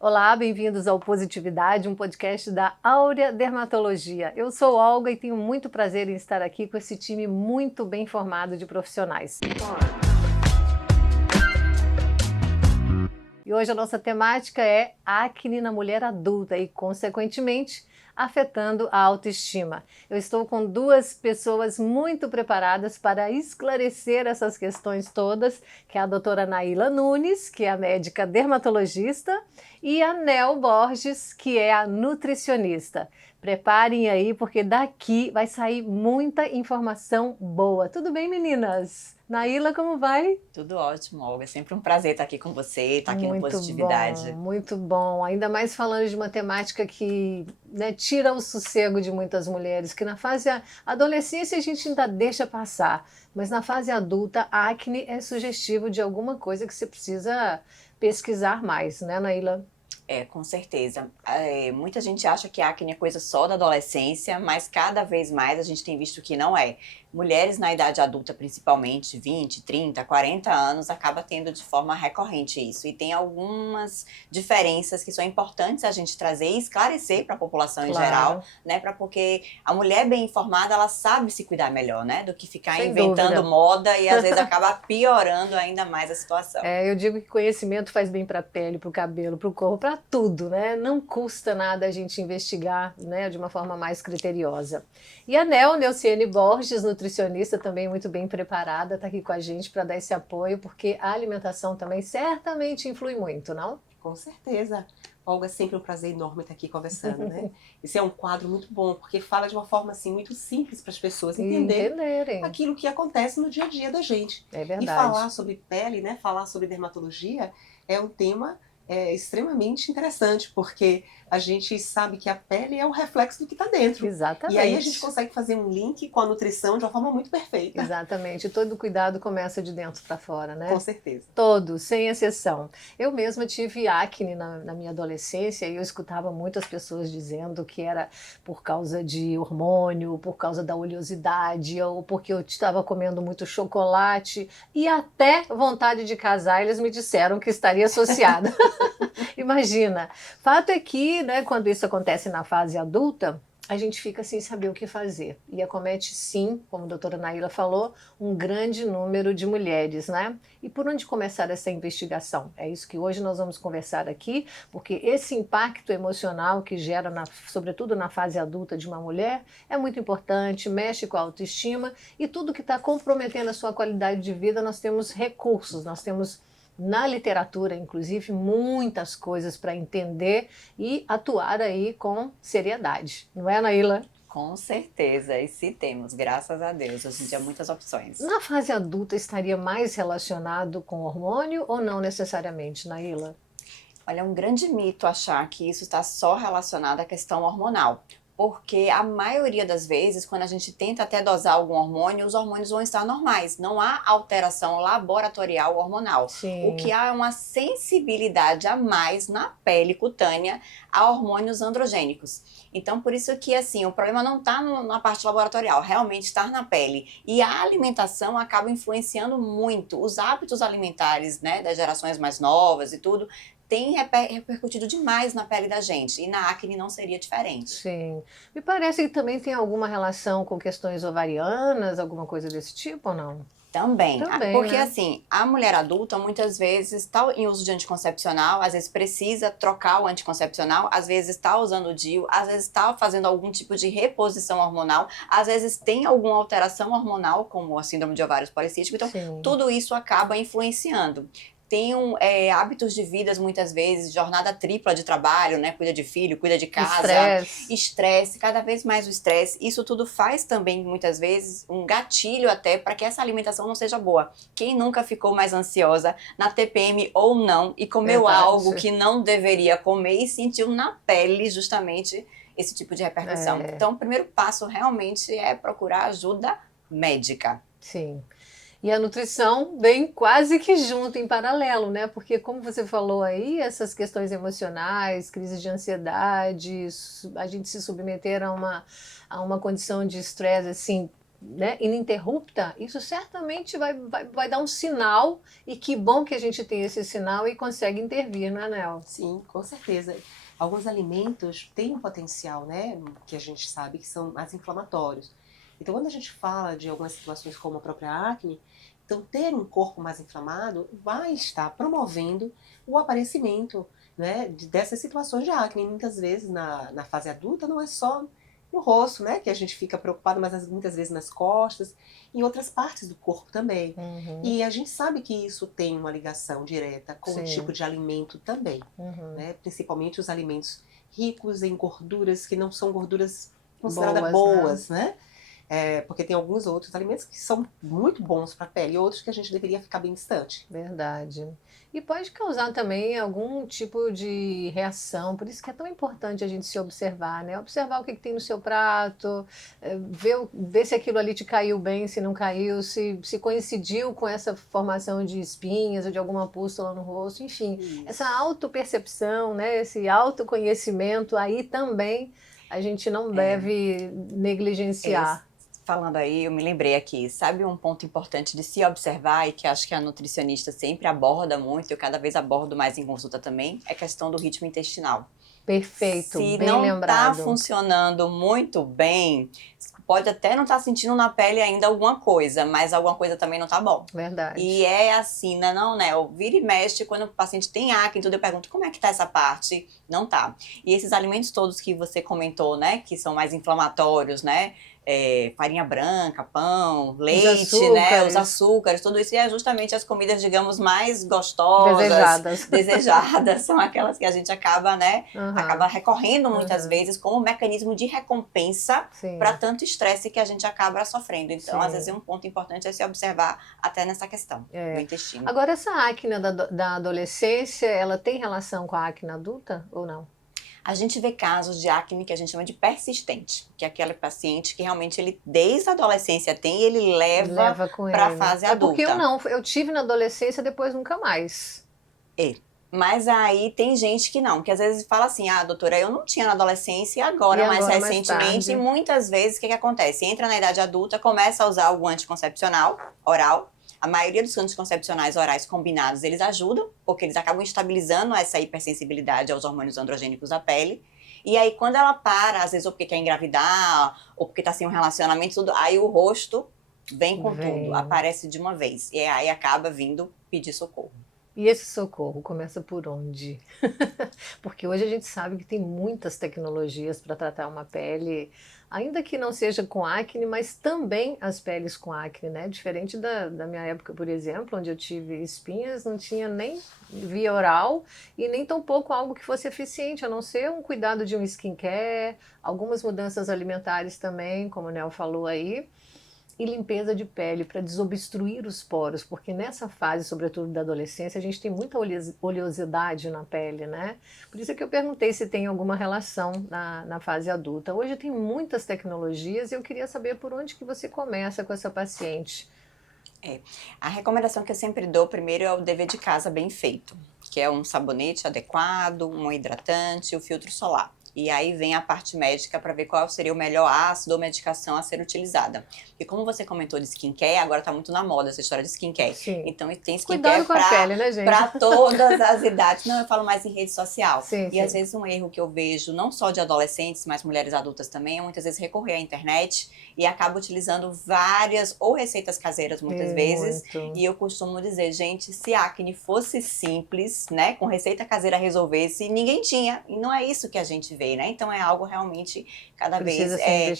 Olá, bem-vindos ao Positividade, um podcast da Áurea Dermatologia. Eu sou Olga e tenho muito prazer em estar aqui com esse time muito bem formado de profissionais. E hoje a nossa temática é acne na mulher adulta e, consequentemente, afetando a autoestima. Eu estou com duas pessoas muito preparadas para esclarecer essas questões todas, que é a doutora Naila Nunes, que é a médica dermatologista, e a Nel Borges, que é a nutricionista. Preparem aí, porque daqui vai sair muita informação boa. Tudo bem, meninas? Naila, como vai? Tudo ótimo, Olga. É sempre um prazer estar aqui com você, estar aqui no Muito bom, Positividade. muito bom. Ainda mais falando de uma temática que, né, tira o sossego de muitas mulheres, que na fase adolescência a gente ainda deixa passar, mas na fase adulta a acne é sugestivo de alguma coisa que você precisa pesquisar mais, né, Naila? Com certeza. Muita gente acha que a acne é coisa só da adolescência, mas cada vez mais a gente tem visto que não é. Mulheres na idade adulta, principalmente 20, 30, 40 anos, acaba tendo de forma recorrente isso. E tem algumas diferenças que são importantes a gente trazer e esclarecer para a população em geral, né? Porque a mulher bem informada, ela sabe se cuidar melhor, né? Do que ficar Sem inventando dúvida. moda e às vezes acaba piorando ainda mais a situação. Eu digo que conhecimento faz bem para a pele, para o cabelo, para o corpo, para tudo, né? Não custa nada a gente investigar, né, de uma forma mais criteriosa. E a Neuciene Borges, nutricionista, também muito bem preparada, está aqui com a gente para dar esse apoio, porque a alimentação também certamente influi muito, não? Com certeza. Olga, é sempre um prazer enorme estar aqui conversando, né? Esse é um quadro muito bom, porque fala de uma forma assim muito simples para as pessoas entenderem aquilo que acontece no dia a dia da gente. É verdade. E falar sobre pele, né? Falar sobre dermatologia é um tema extremamente interessante, porque a gente sabe que a pele é o reflexo do que está dentro. Exatamente. E aí a gente consegue fazer um link com a nutrição de uma forma muito perfeita. Exatamente. Todo cuidado começa de dentro para fora, né? Com certeza. Todos, sem exceção. Eu mesma tive acne na minha adolescência e eu escutava muitas pessoas dizendo que era por causa de hormônio, por causa da oleosidade, ou porque eu estava comendo muito chocolate e até vontade de casar, eles me disseram que estaria associada. Imagina. Fato é que, né, quando isso acontece na fase adulta, a gente fica sem saber o que fazer. E acomete, sim, como a doutora Naila falou, um grande número de mulheres, né? E por onde começar essa investigação? É isso que hoje nós vamos conversar aqui, porque esse impacto emocional que gera, sobretudo na fase adulta de uma mulher, é muito importante, mexe com a autoestima e tudo que está comprometendo a sua qualidade de vida, nós temos recursos, nós temos na literatura, inclusive, muitas coisas para entender e atuar aí com seriedade. Não é, Naila? Com certeza, e se temos, graças a Deus, hoje em dia muitas opções. Na fase adulta estaria mais relacionado com hormônio ou não necessariamente, Naila? Olha, é um grande mito achar que isso está só relacionado à questão hormonal. Porque a maioria das vezes, quando a gente tenta até dosar algum hormônio, os hormônios vão estar normais. Não há alteração laboratorial hormonal. Sim. O que há é uma sensibilidade a mais na pele cutânea a hormônios androgênicos. Então, por isso que, assim, o problema não está na parte laboratorial, realmente está na pele. E a alimentação acaba influenciando muito. Os hábitos alimentares, né, das gerações mais novas e tudo, tem repercutido demais na pele da gente, e na acne não seria diferente. Sim. Me parece que também tem alguma relação com questões ovarianas, alguma coisa desse tipo ou não? Também, porque né? assim, a mulher adulta muitas vezes está em uso de anticoncepcional, às vezes precisa trocar o anticoncepcional, às vezes está usando o DIU, às vezes está fazendo algum tipo de reposição hormonal, às vezes tem alguma alteração hormonal, como a síndrome de ovários policísticos, então Sim. Tudo isso acaba influenciando. Tem hábitos de vida, muitas vezes, jornada tripla de trabalho, né? Cuida de filho, cuida de casa, estresse, cada vez mais o estresse. Isso tudo faz também, muitas vezes, um gatilho até para que essa alimentação não seja boa. Quem nunca ficou mais ansiosa na TPM ou não e comeu algo que não deveria comer e sentiu na pele justamente esse tipo de repercussão? Então, o primeiro passo realmente é procurar ajuda médica. Sim. E a nutrição vem quase que junto, em paralelo, né? Porque, como você falou aí, essas questões emocionais, crises de ansiedade, a gente se submeter a uma condição de estresse, assim, né, ininterrupta, isso certamente vai dar um sinal, e que bom que a gente tem esse sinal e consegue intervir, não é, Nel? Sim, com certeza. Alguns alimentos têm um potencial, né, que a gente sabe que são mais inflamatórios. Então, quando a gente fala de algumas situações como a própria acne, então ter um corpo mais inflamado vai estar promovendo o aparecimento, né, dessas situações de acne. Muitas vezes na fase adulta não é só no rosto, né, que a gente fica preocupado, mas muitas vezes nas costas, em outras partes do corpo também. E a gente sabe que isso tem uma ligação direta com o tipo de alimento também, né, principalmente os alimentos ricos em gorduras que não são gorduras consideradas boas, né? Porque tem alguns outros alimentos que são muito bons para a pele e outros que a gente deveria ficar bem distante. Verdade. E pode causar também algum tipo de reação, por isso que é tão importante a gente se observar, né? Observar o que tem no seu prato, ver se aquilo ali te caiu bem, se não caiu, se coincidiu com essa formação de espinhas ou de alguma pústula no rosto, enfim. Essa autopercepção, né? Esse autoconhecimento aí também a gente não deve negligenciar. Falando aí, eu me lembrei aqui, sabe um ponto importante de se observar e que acho que a nutricionista sempre aborda muito, eu cada vez abordo mais em consulta também, é a questão do ritmo intestinal. Perfeito, bem lembrado. Se não está funcionando muito bem, pode até não estar sentindo na pele ainda alguma coisa, mas alguma coisa também não está bom. Verdade. E é assim, não, né? Eu viro e mexe, quando o paciente tem acne, tudo eu pergunto, como é que tá essa parte? Não tá. E esses alimentos todos que você comentou, né, que são mais inflamatórios, né? Farinha branca, pão, leite, né, os açúcares, tudo isso, e é justamente as comidas, digamos, mais gostosas, desejadas, são aquelas que a gente acaba, né, acaba recorrendo muitas vezes como mecanismo de recompensa para tanto estresse que a gente acaba sofrendo. Então, às vezes, um ponto importante é se observar até nessa questão do intestino. Agora, essa acne da adolescência, ela tem relação com a acne adulta ou não? A gente vê casos de acne que a gente chama de persistente, que é aquele paciente que realmente ele desde a adolescência tem e ele leva para a fase adulta. Porque eu tive na adolescência, depois nunca mais. Mas aí tem gente que não, que às vezes fala assim, doutora, eu não tinha na adolescência e agora mais recentemente, e muitas vezes o que acontece? Entra na idade adulta, começa a usar algum anticoncepcional oral. A maioria dos anticoncepcionais orais combinados, eles ajudam, porque eles acabam estabilizando essa hipersensibilidade aos hormônios androgênicos da pele. E aí, quando ela para, às vezes, ou porque quer engravidar, ou porque tá sem um relacionamento, tudo, aí o rosto vem com tudo, aparece de uma vez. E aí acaba vindo pedir socorro. E esse socorro começa por onde? Porque hoje a gente sabe que tem muitas tecnologias para tratar uma pele, ainda que não seja com acne, mas também as peles com acne, né? Diferente da minha época, por exemplo, onde eu tive espinhas, não tinha nem via oral e nem tampouco algo que fosse eficiente, a não ser um cuidado de um skincare, algumas mudanças alimentares também, como o Nel falou aí, e limpeza de pele para desobstruir os poros, porque nessa fase, sobretudo da adolescência, a gente tem muita oleosidade na pele, né? Por isso é que eu perguntei se tem alguma relação na fase adulta. Hoje tem muitas tecnologias e eu queria saber por onde que você começa com essa paciente. A recomendação que eu sempre dou primeiro é o dever de casa bem feito, que é um sabonete adequado, um hidratante, o filtro solar. E aí vem a parte médica para ver qual seria o melhor ácido ou medicação a ser utilizada. E como você comentou de skincare, agora tá muito na moda essa história de skincare. Sim. Então tem skincare para todas as idades. Não, eu falo mais em rede social. Sim. Às vezes um erro que eu vejo, não só de adolescentes, mas mulheres adultas também, é muitas vezes recorrer à internet e acaba utilizando várias ou receitas caseiras muitas vezes. E eu costumo dizer, gente, se a acne fosse simples, né, com receita caseira resolvesse, ninguém tinha. E não é isso que a gente vê. Né? Então é algo realmente cada vez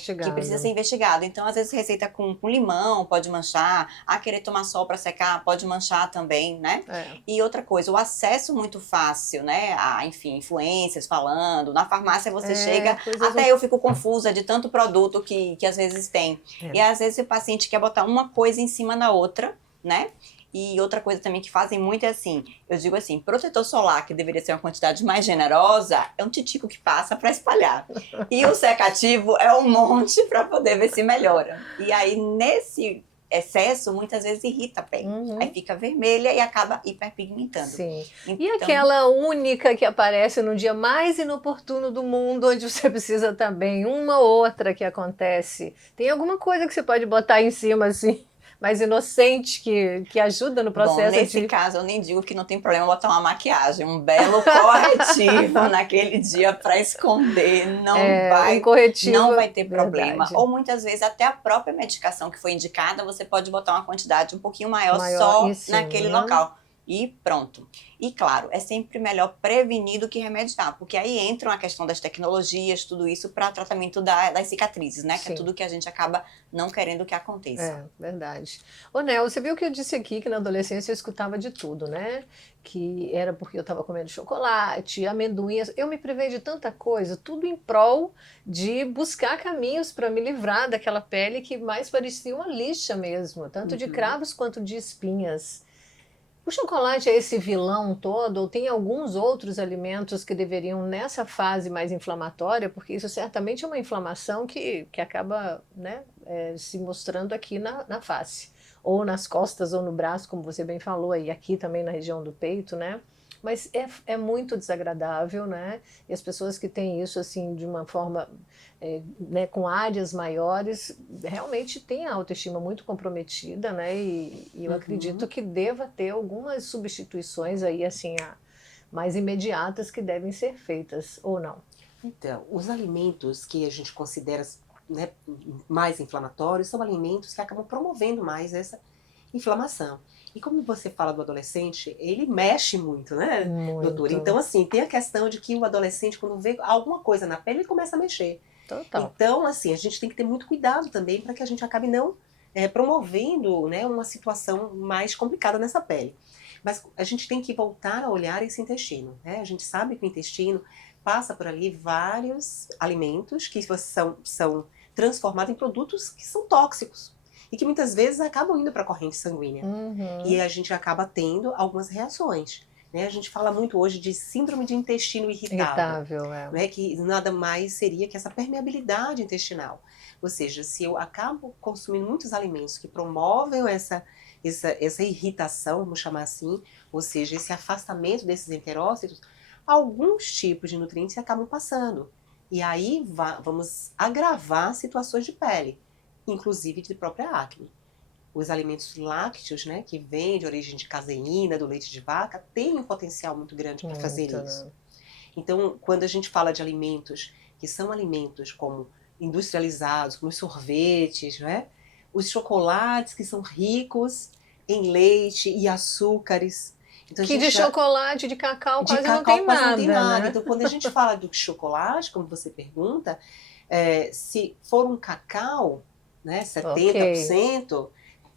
que precisa ser investigado. Então às vezes receita com limão pode manchar, querer tomar sol para secar pode manchar também, né? E outra coisa, o acesso muito fácil, né? Enfim, influências falando, na farmácia você chega, até eu fico confusa de tanto produto que às vezes tem. E às vezes o paciente quer botar uma coisa em cima da outra, né? E outra coisa também que fazem muito é assim, eu digo assim, protetor solar, que deveria ser uma quantidade mais generosa, é um titico que passa para espalhar. E o secativo é um monte para poder ver se melhora. E aí, nesse excesso muitas vezes irrita a pele. Aí fica vermelha e acaba hiperpigmentando. Sim. Então, e aquela única que aparece no dia mais inoportuno do mundo, onde você precisa também, uma outra que acontece. Tem alguma coisa que você pode botar em cima assim, mais inocente, que ajuda no processo? Bom, nesse caso eu nem digo que não tem problema botar uma maquiagem, um belo corretivo naquele dia para esconder, um corretivo, não vai ter problema. Verdade. Ou muitas vezes até a própria medicação que foi indicada, você pode botar uma quantidade um pouquinho maior só naquele local. E pronto. E claro, é sempre melhor prevenir do que remediar, porque aí entra a questão das tecnologias, tudo isso para tratamento das cicatrizes, né? Que é tudo que a gente acaba não querendo que aconteça. É, verdade. Ô, Nel, você viu que eu disse aqui que na adolescência eu escutava de tudo, né? Que era porque eu estava comendo chocolate, amendoim, eu me privei de tanta coisa, tudo em prol de buscar caminhos para me livrar daquela pele que mais parecia uma lixa mesmo, tanto de cravos quanto de espinhas. O chocolate é esse vilão todo, ou tem alguns outros alimentos que deveriam nessa fase mais inflamatória, porque isso certamente é uma inflamação que acaba, né, se mostrando aqui na face, ou nas costas ou no braço, como você bem falou, e aqui também na região do peito, né? Mas é muito desagradável, né? E as pessoas que têm isso assim de uma forma, né, com áreas maiores, realmente têm a autoestima muito comprometida, né? E eu acredito que deva ter algumas substituições aí, assim, mais imediatas que devem ser feitas, ou não? Então, os alimentos que a gente considera, né, mais inflamatórios são alimentos que acabam promovendo mais essa inflamação. E como você fala do adolescente, ele mexe muito, né, doutora? Então, assim, tem a questão de que o adolescente, quando vê alguma coisa na pele, ele começa a mexer. Total. Então, assim, a gente tem que ter muito cuidado também para que a gente acabe não promovendo, né, uma situação mais complicada nessa pele. Mas a gente tem que voltar a olhar esse intestino, né? A gente sabe que o intestino passa por ali vários alimentos que são transformados em produtos que são tóxicos. E que muitas vezes acabam indo para a corrente sanguínea. E a gente acaba tendo algumas reações. Né? A gente fala muito hoje de síndrome de intestino irritável. Né? Que nada mais seria que essa permeabilidade intestinal. Ou seja, se eu acabo consumindo muitos alimentos que promovem essa irritação, vamos chamar assim, ou seja, esse afastamento desses enterócitos, alguns tipos de nutrientes acabam passando. E aí vamos agravar situações de pele, inclusive de própria acne. Os alimentos lácteos, né, que vêm de origem de caseína, do leite de vaca, têm um potencial muito grande para fazer isso. Então, quando a gente fala de alimentos que são alimentos como industrializados, como os sorvetes, né, os chocolates que são ricos em leite e açúcares. Então, que de chocolate, de cacau quase não tem nada. Né? Então, quando a gente fala do chocolate, como você pergunta, se for um cacau, né, 70%,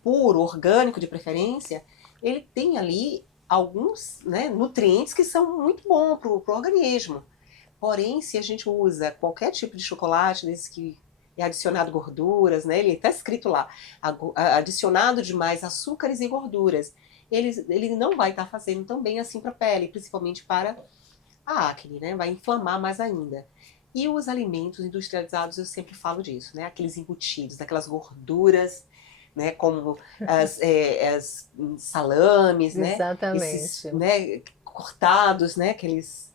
puro, orgânico de preferência, ele tem ali alguns, né, nutrientes que são muito bons para o organismo. Porém, se a gente usa qualquer tipo de chocolate, desse que é adicionado gorduras, né, ele está escrito lá, adicionado demais açúcares e gorduras, ele não vai estar fazendo tão bem assim para a pele, principalmente para a acne, né, vai inflamar mais ainda. E os alimentos industrializados, eu sempre falo disso, né, aqueles embutidos, aquelas gorduras, né, como as salames, né, esses, né, cortados, né, aqueles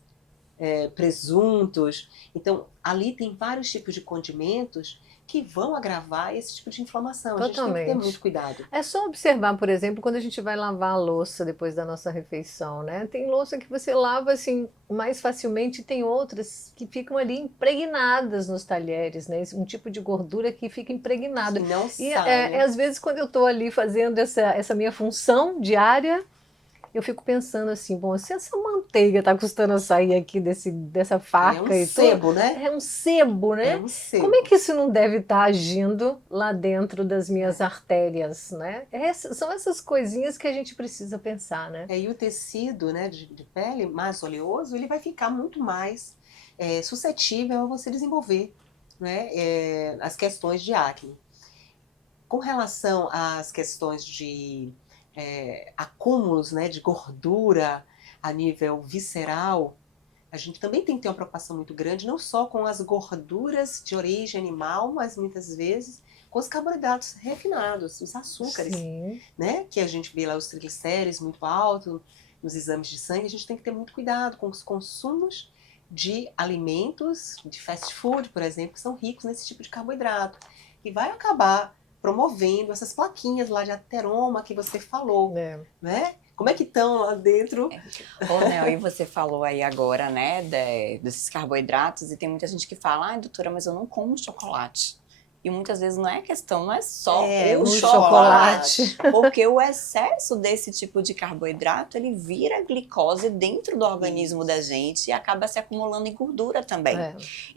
presuntos. Então, ali tem vários tipos de condimentos que vão agravar esse tipo de inflamação. A gente tem que ter muito cuidado. É só observar, por exemplo, quando a gente vai lavar a louça depois da nossa refeição, né? Tem louça que você lava assim mais facilmente e tem outras que ficam ali impregnadas nos talheres, né? Um tipo de gordura que fica impregnado. Que não e sai, né? Às vezes quando eu estou ali fazendo essa minha função diária, eu fico pensando assim, bom, se essa manteiga está custando a sair aqui dessa faca e tudo... sebo, né? É um sebo, né? É um sebo. Como é que isso não deve estar agindo lá dentro das minhas artérias, né? São essas coisinhas que a gente precisa pensar, né? E o tecido, né, de pele mais oleoso, ele vai ficar muito mais suscetível a você desenvolver, né, as questões de acne. Com relação às questões de acúmulos, né, de gordura a nível visceral, a gente também tem que ter uma preocupação muito grande, não só com as gorduras de origem animal, mas muitas vezes com os carboidratos refinados, os açúcares, Sim. né? Que a gente vê lá os triglicéridos muito altos nos exames de sangue. A gente tem que ter muito cuidado com os consumos de alimentos, de fast food, por exemplo, que são ricos nesse tipo de carboidrato. E vai acabar promovendo essas plaquinhas lá de ateroma que você falou, né? Como é que estão lá dentro? Ô, Nel, e você falou aí agora, né, desses carboidratos, e tem muita gente que fala, ai, doutora, mas eu não como chocolate. E muitas vezes não é questão, não é só o chocolate, porque o excesso desse tipo de carboidrato, ele vira glicose dentro do organismo da gente e acaba se acumulando em gordura também.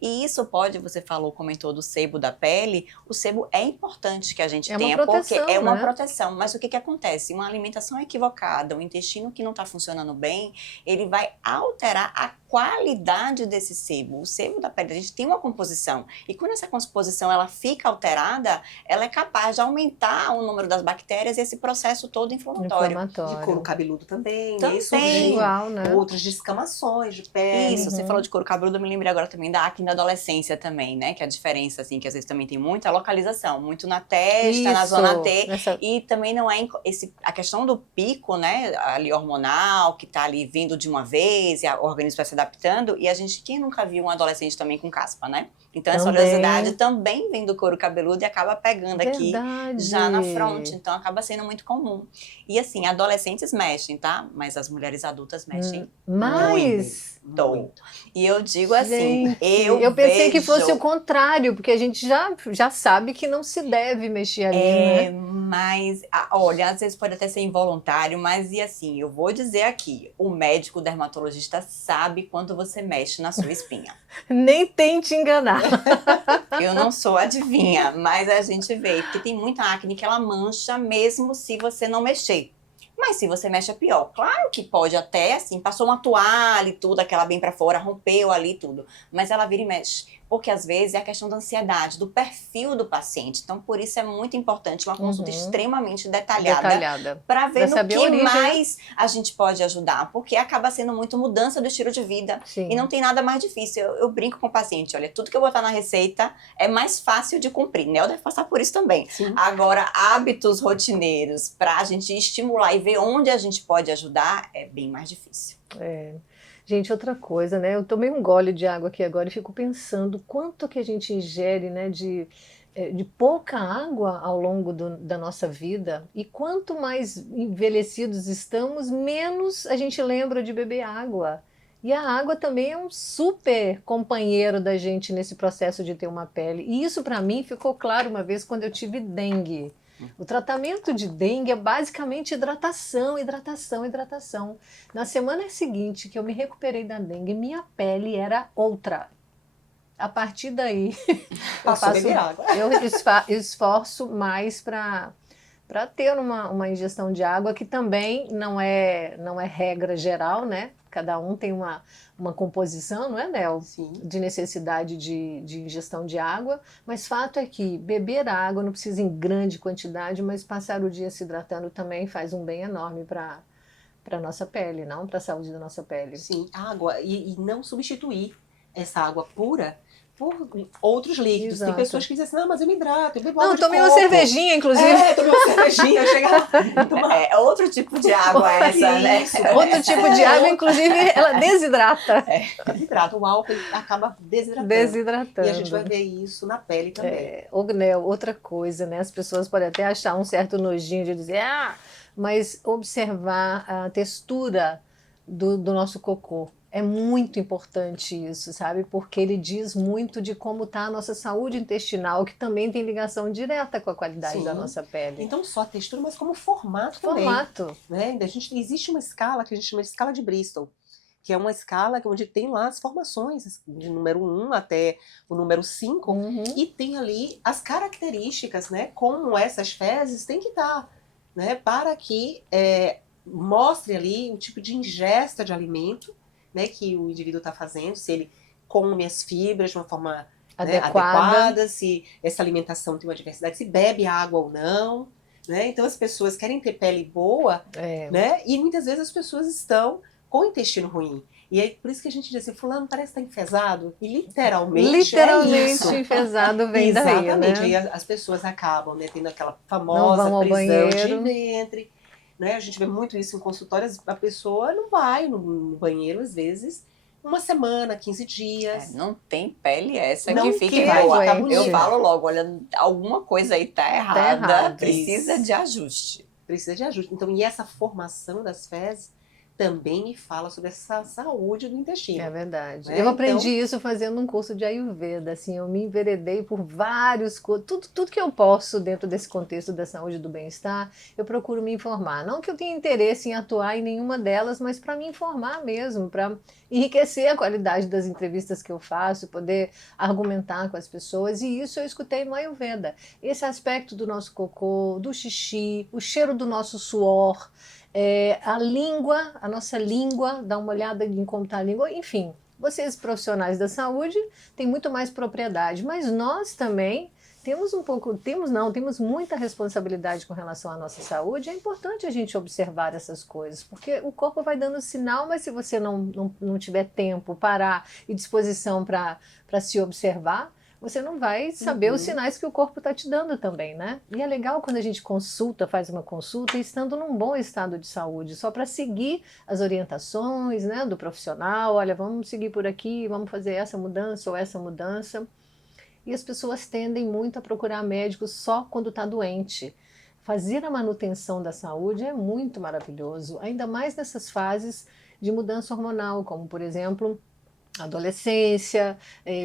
E isso pode, você falou, comentou do sebo da pele, o sebo é importante que a gente tenha, porque é uma proteção. Mas o que acontece? Uma alimentação equivocada, um intestino que não está funcionando bem, ele vai alterar a qualidade desse sebo. O sebo da pele, a gente tem uma composição, e quando essa composição ela fica alterada, ela é capaz de aumentar o número das bactérias e esse processo todo inflamatório. De couro cabeludo também. Isso igual, né? Outras descamações de pele. Isso, você falou de couro cabeludo, eu me lembrei agora também da acne da adolescência também, né? Que a diferença, assim, que às vezes também tem muita localização, muito na testa, na zona T, e também não é a questão do pico, né, ali hormonal, que tá ali vindo de uma vez, e o organismo vai se adaptando, e a gente, quem nunca viu um adolescente também com caspa, né? Então essa oleosidade também vem do couro cabeludo e acaba pegando aqui já na fronte, então acaba sendo muito comum. E assim, adolescentes mexem, tá? Mas as mulheres adultas mexem muito. E eu digo assim, eu pensei que fosse o contrário, porque a gente já sabe que não se deve mexer ali, né? Mas, olha, às vezes pode até ser involuntário, mas e assim, eu vou dizer aqui, o médico dermatologista sabe quando você mexe na sua espinha. Nem tente enganar. Eu não sou adivinha, mas a gente vê, porque tem muita acne que ela mancha mesmo se você não mexer. Mas se você mexe é pior. Claro que pode até, assim, passou uma toalha e tudo, aquela bem pra fora, rompeu ali tudo. Mas ela vira e mexe. Porque às vezes é a questão da ansiedade, do perfil do paciente. Então, por isso é muito importante uma consulta extremamente detalhada. Para ver no que mais a gente pode ajudar. Porque acaba sendo muito mudança do estilo de vida. E não tem nada mais difícil. Eu brinco com o paciente, olha, tudo que eu botar na receita é mais fácil de cumprir. Nel deve passar por isso também. Agora, hábitos rotineiros para a gente estimular e ver onde a gente pode ajudar é bem mais difícil. Gente, outra coisa, né? Eu tomei um gole de água aqui agora e fico pensando quanto que a gente ingere, né, de pouca água ao longo da nossa vida, e quanto mais envelhecidos estamos, menos a gente lembra de beber água. E a água também é um super companheiro da gente nesse processo de ter uma pele. E isso para mim ficou claro uma vez quando eu tive dengue. O tratamento de dengue é basicamente hidratação, hidratação, hidratação. Na semana seguinte que eu me recuperei da dengue, minha pele era outra. A partir daí, eu esforço mais para ter uma ingestão de água, que também não é regra geral, né? Cada um tem uma composição, não é, Nel? Sim. De necessidade de ingestão de água, mas fato é que beber água não precisa em grande quantidade, mas passar o dia se hidratando também faz um bem enorme para a nossa pele, não? Para a saúde da nossa pele. Sim, água, e não substituir essa água pura por outros líquidos. Exato. Tem pessoas que dizem assim, não, mas eu me hidrato, eu bebo água de tomei coco. uma cervejinha, inclusive. Tomei uma cervejinha, eu chego lá. É outro tipo de água essa, né? Outro tipo de água, inclusive, ela desidrata. Desidrata, o álcool acaba desidratando. E a gente vai ver isso na pele também. Nel, outra coisa, né? As pessoas podem até achar um certo nojinho de dizer, mas observar a textura do nosso cocô. É muito importante isso, sabe? Porque ele diz muito de como está a nossa saúde intestinal, que também tem ligação direta com a qualidade da nossa pele. Então, só a textura, mas como formato também. Né? Existe uma escala que a gente chama de escala de Bristol, que é uma escala onde tem lá as formações, de número 1 até o número 5, e tem ali as características, né? Como essas fezes têm que estar, né? Para que mostre ali o tipo de ingesta de alimento, né, que o indivíduo está fazendo, se ele come as fibras de uma forma adequada, se essa alimentação tem uma diversidade, se bebe água ou não, né? Então as pessoas querem ter pele boa, né? E muitas vezes as pessoas estão com o intestino ruim. E aí, por isso que a gente diz assim, fulano parece estar enfesado. E literalmente Literalmente isso. enfesado vem daí, Exatamente. né? Aí as pessoas acabam, né, tendo aquela Não famosa vão ao prisão banheiro. de ventre. Né? A gente vê muito isso em consultórios. A pessoa não vai no banheiro, às vezes, uma semana, 15 dias. Não tem pele essa Não que fique vai boa. ficar Eu bonita. falo logo, olha, alguma coisa aí tá errada, errado. precisa Isso. de ajuste. Precisa de ajuste. Então, e essa formação das fezes também me fala sobre essa saúde do intestino. É verdade. Né? Eu aprendi Então, isso fazendo um curso de Ayurveda, assim, eu me enveredei por vários cursos, tudo que eu posso dentro desse contexto da saúde e do bem-estar, eu procuro me informar. Não que eu tenha interesse em atuar em nenhuma delas, mas para me informar mesmo, para enriquecer a qualidade das entrevistas que eu faço, poder argumentar com as pessoas, e isso eu escutei no Ayurveda. Esse aspecto do nosso cocô, do xixi, o cheiro do nosso suor, a língua, a nossa língua, dá uma olhada em como está a língua, enfim, vocês profissionais da saúde têm muito mais propriedade, mas nós também temos muita responsabilidade com relação à nossa saúde. É importante a gente observar essas coisas, porque o corpo vai dando sinal, mas se você não tiver tempo, parar e disposição para se observar, você não vai saber os sinais que o corpo está te dando também, né? E é legal quando a gente faz uma consulta, estando num bom estado de saúde, só para seguir as orientações, né, do profissional. Olha, vamos seguir por aqui, vamos fazer essa mudança ou essa mudança. E as pessoas tendem muito a procurar médicos só quando está doente. Fazer a manutenção da saúde é muito maravilhoso, ainda mais nessas fases de mudança hormonal, como, por exemplo, adolescência,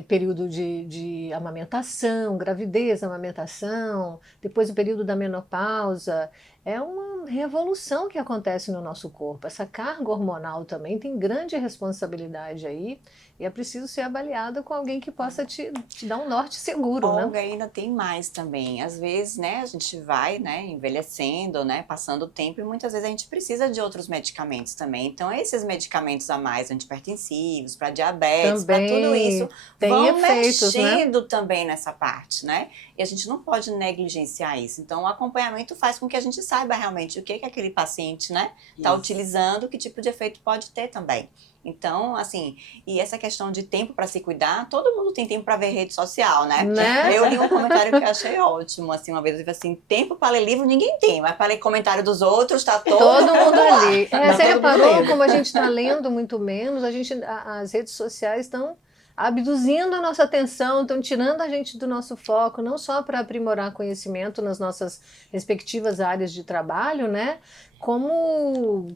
período de amamentação, gravidez, amamentação, depois o período da menopausa. É uma revolução que acontece no nosso corpo. Essa carga hormonal também tem grande responsabilidade aí, e é preciso ser avaliada com alguém que possa te dar um norte seguro, né? Olga, ainda tem mais também. Às vezes, né, a gente vai, né, envelhecendo, né, passando o tempo, e muitas vezes a gente precisa de outros medicamentos também. Então, esses medicamentos a mais, antihipertensivos, para diabetes, para tudo isso, tem vão efeitos, mexendo também nessa parte, né? E a gente não pode negligenciar isso. Então, o acompanhamento faz com que a gente saiba realmente o que aquele paciente, né, está utilizando, que tipo de efeito pode ter também. Então, assim, e essa questão de tempo para se cuidar, todo mundo tem tempo para ver rede social, né? Eu li um comentário que eu achei ótimo, assim, uma vez eu disse assim, tempo para ler livro ninguém tem, mas para ler comentário dos outros, tá todo mundo ali. Você reparou como a gente está lendo lendo muito menos, as redes sociais estão abduzindo a nossa atenção, estão tirando a gente do nosso foco, não só para aprimorar conhecimento nas nossas respectivas áreas de trabalho, né? Como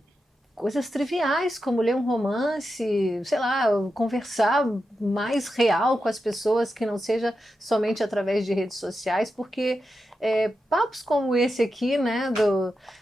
coisas triviais, como ler um romance, sei lá, conversar mais real com as pessoas, que não seja somente através de redes sociais, porque papos como esse aqui, né,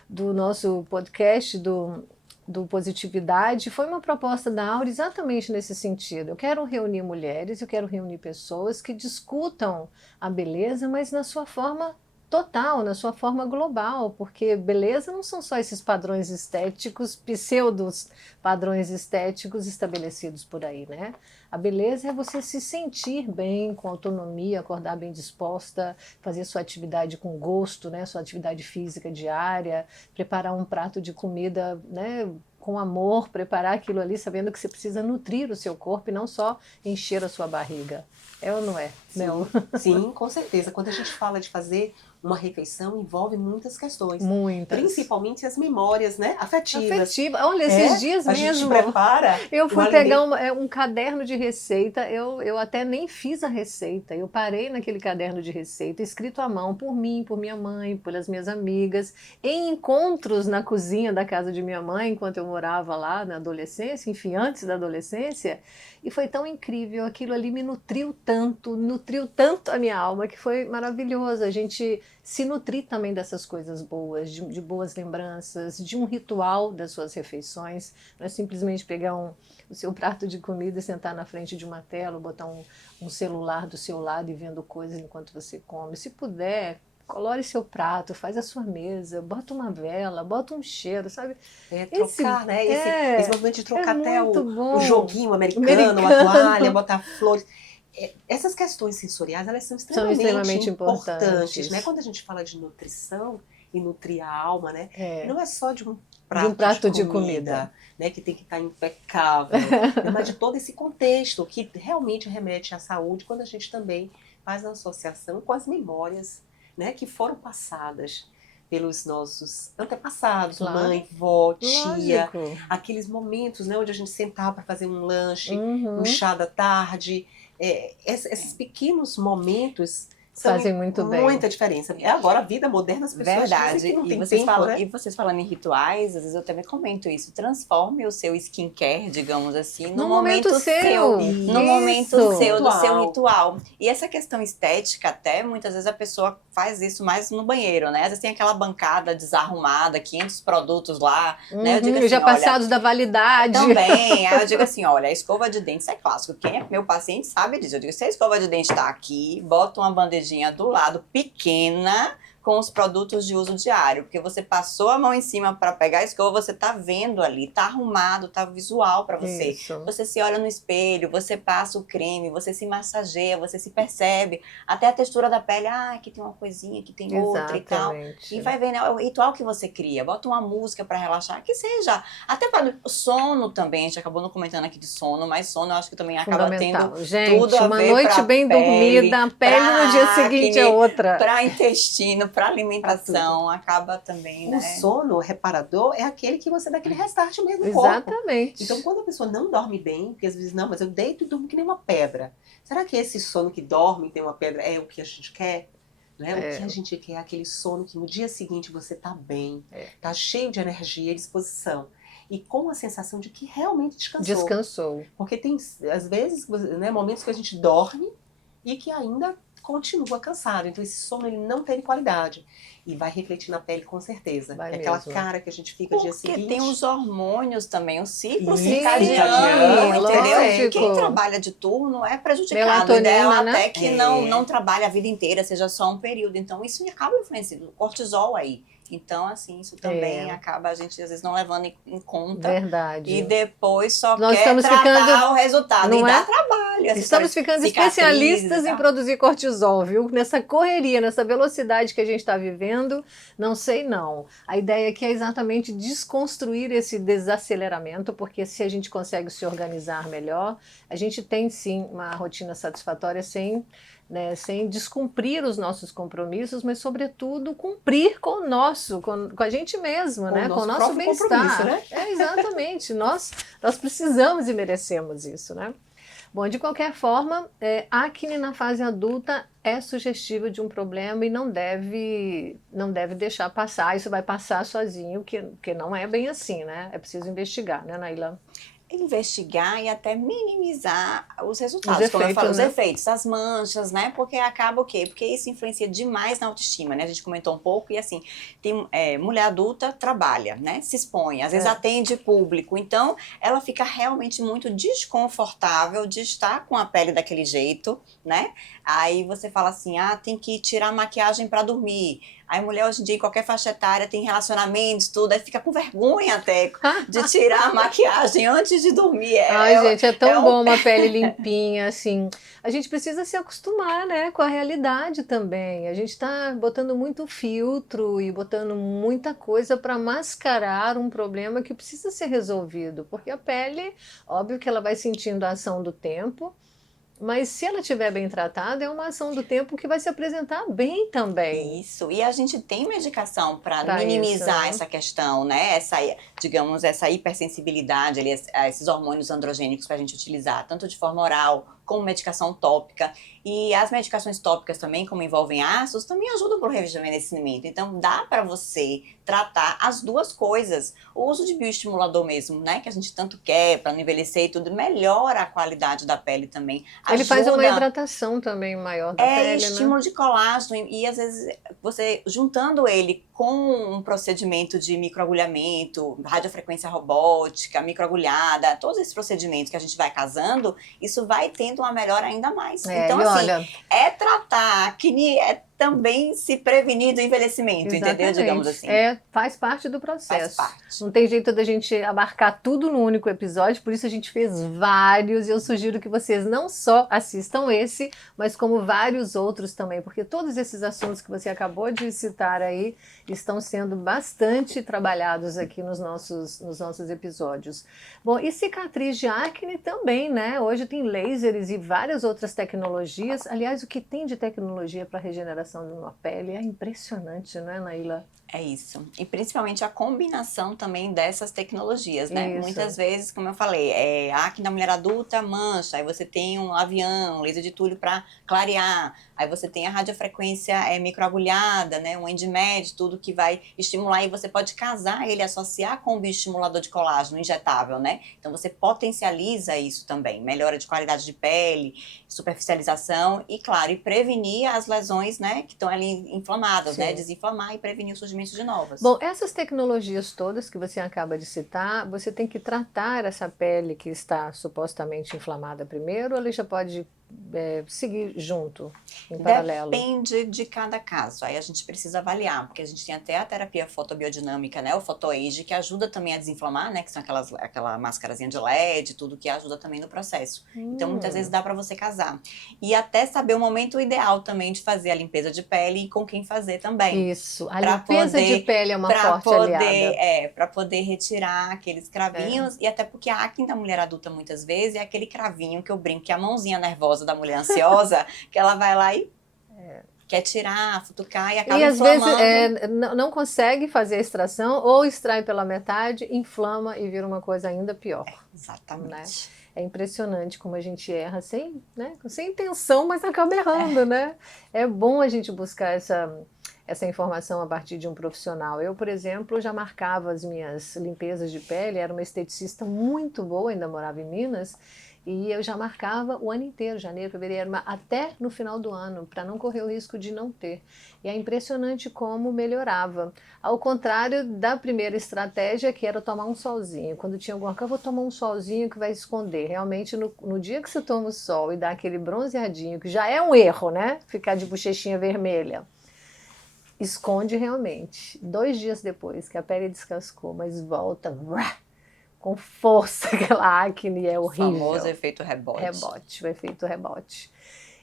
do nosso podcast, do Positividade, foi uma proposta da Aura exatamente nesse sentido. Eu quero reunir mulheres, eu quero reunir pessoas que discutam a beleza, mas na sua forma total, na sua forma global, porque beleza não são só esses padrões estéticos, pseudos padrões estéticos estabelecidos por aí, né? A beleza é você se sentir bem, com autonomia, acordar bem disposta, fazer sua atividade com gosto, né? Sua atividade física diária, preparar um prato de comida, né? Com amor, preparar aquilo ali sabendo que você precisa nutrir o seu corpo e não só encher a sua barriga. É ou não é, Mel? Sim, com certeza. Quando a gente fala de fazer uma refeição, envolve muitas questões. Muitas. Principalmente as memórias, né, afetivas. Olha, esses dias a mesmo. Gente prepara. Eu fui pegar um caderno de receita, eu até nem fiz a receita, eu parei naquele caderno de receita, escrito à mão por mim, por minha mãe, pelas minhas amigas, em encontros na cozinha da casa de minha mãe, enquanto eu morava lá na adolescência, enfim, antes da adolescência, e foi tão incrível, aquilo ali me nutriu tanto a minha alma, que foi maravilhoso, a gente se nutrir também dessas coisas boas, de boas lembranças, de um ritual das suas refeições. Não é simplesmente pegar o seu prato de comida e sentar na frente de uma tela, botar um celular do seu lado e vendo coisas enquanto você come. Se puder, colore seu prato, faz a sua mesa, bota uma vela, bota um cheiro, sabe? Trocar, né? Esse movimento de trocar até o joguinho americano, a toalha, botar flores. Essas questões sensoriais, elas são extremamente importantes, né? Quando a gente fala de nutrição, e nutrir a alma, né? Não é só de um prato de comida. Né, que tem que estar impecável, mas de todo esse contexto que realmente remete à saúde, quando a gente também faz a associação com as memórias, né, que foram passadas pelos nossos antepassados, mãe, vó, tia, aqueles momentos, né, onde a gente sentava para fazer um lanche, um chá da tarde, esses pequenos momentos fazem muito bem. Muita diferença. Agora a vida moderna, as pessoas dizem que não tem tempo, né? E vocês falando em rituais, às vezes eu também comento isso. Transforme o seu skincare, digamos assim, no momento seu. No momento seu, do seu ritual. E essa questão estética, até, muitas vezes a pessoa faz isso mais no banheiro, né? Às vezes tem aquela bancada desarrumada, 500 produtos lá, né? Eu digo assim, já passados da validade. Também. Aí eu digo assim, olha, a escova de dente, isso é clássico. Quem é meu paciente sabe disso. Eu digo, se a escova de dente tá aqui, bota uma bandejinha do lado, pequena, com os produtos de uso diário, porque você passou a mão em cima para pegar a escova, você tá vendo ali, tá arrumado, tá visual para você. Isso. Você se olha no espelho, você passa o creme, você se massageia, você se percebe, até a textura da pele, aqui tem uma coisinha, aqui tem outra e tal. E vai vendo, é o ritual que você cria, bota uma música para relaxar, que seja, até para o sono também, a gente acabou não comentando aqui de sono, mas sono eu acho que também acaba tendo gente, tudo a ver. Uma noite bem dormida, a pele no dia seguinte é outra. Para intestino, para alimentação, acaba também, né? O sono reparador é aquele que você dá aquele restart mesmo no corpo. Exatamente. Então, quando a pessoa não dorme bem, porque às vezes, não, mas eu deito e durmo que nem uma pedra. Será que esse sono que dorme tem uma pedra é o que a gente quer? Né? O que a gente quer é aquele sono que no dia seguinte você tá bem, tá cheio de energia e disposição. E com a sensação de que realmente descansou. Porque tem, às vezes, né, momentos que a gente dorme e que ainda continua cansado. Então esse sono ele não teve qualidade. E vai refletir na pele com certeza. É aquela cara que a gente fica no dia seguinte. Porque tem os hormônios também, o ciclo circadiano, entendeu? Lógico. Quem trabalha de turno é prejudicado. Melatonina, né? Até que não trabalha a vida inteira, seja só um período. Então isso acaba influenciando. O cortisol aí. Então, assim, isso também acaba a gente, às vezes, não levando em conta. Verdade. E depois só quer tratar o resultado. E dá trabalho. Estamos ficando especialistas em produzir cortisol, viu? Nessa correria, nessa velocidade que a gente está vivendo, não sei não. A ideia aqui é exatamente desconstruir esse desaceleramento, porque se a gente consegue se organizar melhor, a gente tem, sim, uma rotina satisfatória sem descumprir os nossos compromissos, mas, sobretudo, cumprir com o nosso, com a gente mesmo, com o nosso bem-estar. Né? Exatamente. Nós precisamos e merecemos isso, né? Bom, de qualquer forma, acne na fase adulta é sugestiva de um problema e não deve deixar passar. Isso vai passar sozinho, que não é bem assim, né? É preciso investigar, né, Naila? Investigar e até minimizar os resultados, como eu falo, os efeitos, as manchas, né? Porque acaba o quê? Porque isso influencia demais na autoestima, né? A gente comentou um pouco e assim, tem mulher adulta trabalha, né? Se expõe, às vezes atende público, então ela fica realmente muito desconfortável de estar com a pele daquele jeito, né? Aí você fala assim, tem que tirar a maquiagem para dormir. Aí mulher hoje em dia, em qualquer faixa etária, tem relacionamentos, tudo, aí fica com vergonha até de tirar a maquiagem antes de dormir. Gente, é tão bom uma pele limpinha, assim. A gente precisa se acostumar, né, com a realidade também. A gente está botando muito filtro e botando muita coisa para mascarar um problema que precisa ser resolvido. Porque a pele, óbvio que ela vai sentindo a ação do tempo, mas se ela estiver bem tratada, é uma ação do tempo que vai se apresentar bem também. Isso, e a gente tem medicação para minimizar essa questão, né? Digamos, essa hipersensibilidade ali, a esses hormônios androgênicos para a gente utilizar, tanto de forma oral como medicação tópica. E as medicações tópicas também, como envolvem ácidos, também ajudam para o rejuvenescimento. Então, dá para você tratar as duas coisas. O uso de bioestimulador mesmo, né? Que a gente tanto quer para não envelhecer e tudo, melhora a qualidade da pele também. Ele faz uma hidratação também maior da pele, estímulo de colágeno. E às vezes, você juntando ele com um procedimento de microagulhamento, radiofrequência robótica, microagulhada, todos esses procedimentos que a gente vai casando, isso vai tendo uma melhora ainda mais. Então, assim, tratar acne, também se prevenir do envelhecimento, entendeu? Digamos assim. Faz parte do processo. Faz parte. Não tem jeito da gente abarcar tudo num único episódio, por isso a gente fez vários, e eu sugiro que vocês não só assistam esse, mas como vários outros também, porque todos esses assuntos que você acabou de citar aí estão sendo bastante trabalhados aqui nos nossos episódios. Bom, e cicatriz de acne também, né? Hoje tem lasers e várias outras tecnologias. Aliás, o que tem de tecnologia para regeneração de uma pele é impressionante, né, Naila? É isso. E principalmente a combinação também dessas tecnologias, né? Isso. Muitas vezes, como eu falei, acne da mulher adulta mancha, aí você tem um lavião, laser de túlio para clarear, aí você tem a radiofrequência microagulhada, né? Um EndMed, tudo que vai estimular, e você pode casar ele, associar com o bioestimulador de colágeno injetável, né? Então você potencializa isso também, melhora de qualidade de pele, superficialização e, claro, e prevenir as lesões, né? Que estão ali inflamadas, Sim. né? Desinflamar e prevenir o surgimento de novas. Bom, essas tecnologias todas que você acaba de citar, você tem que tratar essa pele que está supostamente inflamada primeiro, ou ele já pode seguir junto, em paralelo? Depende de cada caso, aí a gente precisa avaliar, porque a gente tem até a terapia fotobiodinâmica, né, o PhotoAge, que ajuda também a desinflamar, né, que são aquela máscarazinha de LED, tudo que ajuda também no processo. Então, muitas vezes dá para você casar. E até saber o momento ideal também de fazer a limpeza de pele e com quem fazer também. Isso, a limpeza de pele é uma forte aliada. Para poder retirar aqueles cravinhos, e até porque a acne da mulher adulta, muitas vezes, é aquele cravinho que eu brinco, que é a mãozinha nervosa da mulher ansiosa, que ela vai lá e quer tirar, futucar e acaba inflamando. E às vezes não consegue fazer a extração, ou extrai pela metade, inflama e vira uma coisa ainda pior. Exatamente. Né? É impressionante como a gente erra sem intenção, mas acaba errando, né? É bom a gente buscar essa informação a partir de um profissional. Eu, por exemplo, já marcava as minhas limpezas de pele, era uma esteticista muito boa, ainda morava em Minas, e eu já marcava o ano inteiro, janeiro, fevereiro, até no final do ano, para não correr o risco de não ter. E é impressionante como melhorava. Ao contrário da primeira estratégia, que era tomar um solzinho. Quando tinha alguma coisa, eu vou tomar um solzinho que vai esconder. Realmente, no dia que você toma o sol e dá aquele bronzeadinho, que já é um erro, né? Ficar de bochechinha vermelha. Esconde realmente. 2 dias depois que a pele descascou, mas volta com força, aquela acne é horrível. O famoso efeito rebote. O efeito rebote.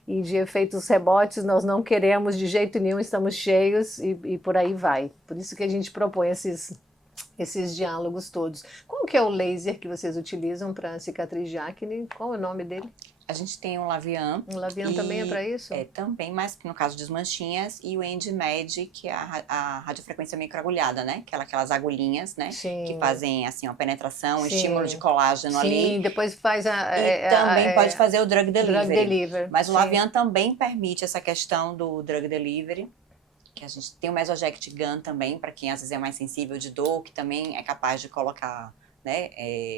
E de efeitos rebotes nós não queremos de jeito nenhum, estamos cheios e por aí vai. Por isso que a gente propõe esses diálogos todos. Qual que é o laser que vocês utilizam para cicatriz de acne? Qual é o nome dele? A gente tem um Lavian. Um Lavian também é para isso? Também, mas no caso de manchinhas, e o EndMed, que é a radiofrequência microagulhada, né? Aquelas agulhinhas, né? Sim. Que fazem, assim, uma penetração, um Sim. estímulo de colágeno ali. Sim, depois faz E também pode fazer o Drug Delivery. Mas o Sim. Lavian também permite essa questão do Drug Delivery. Que a gente tem o Mesoject Gun também, para quem às vezes é mais sensível de dor, que também é capaz de colocar, né,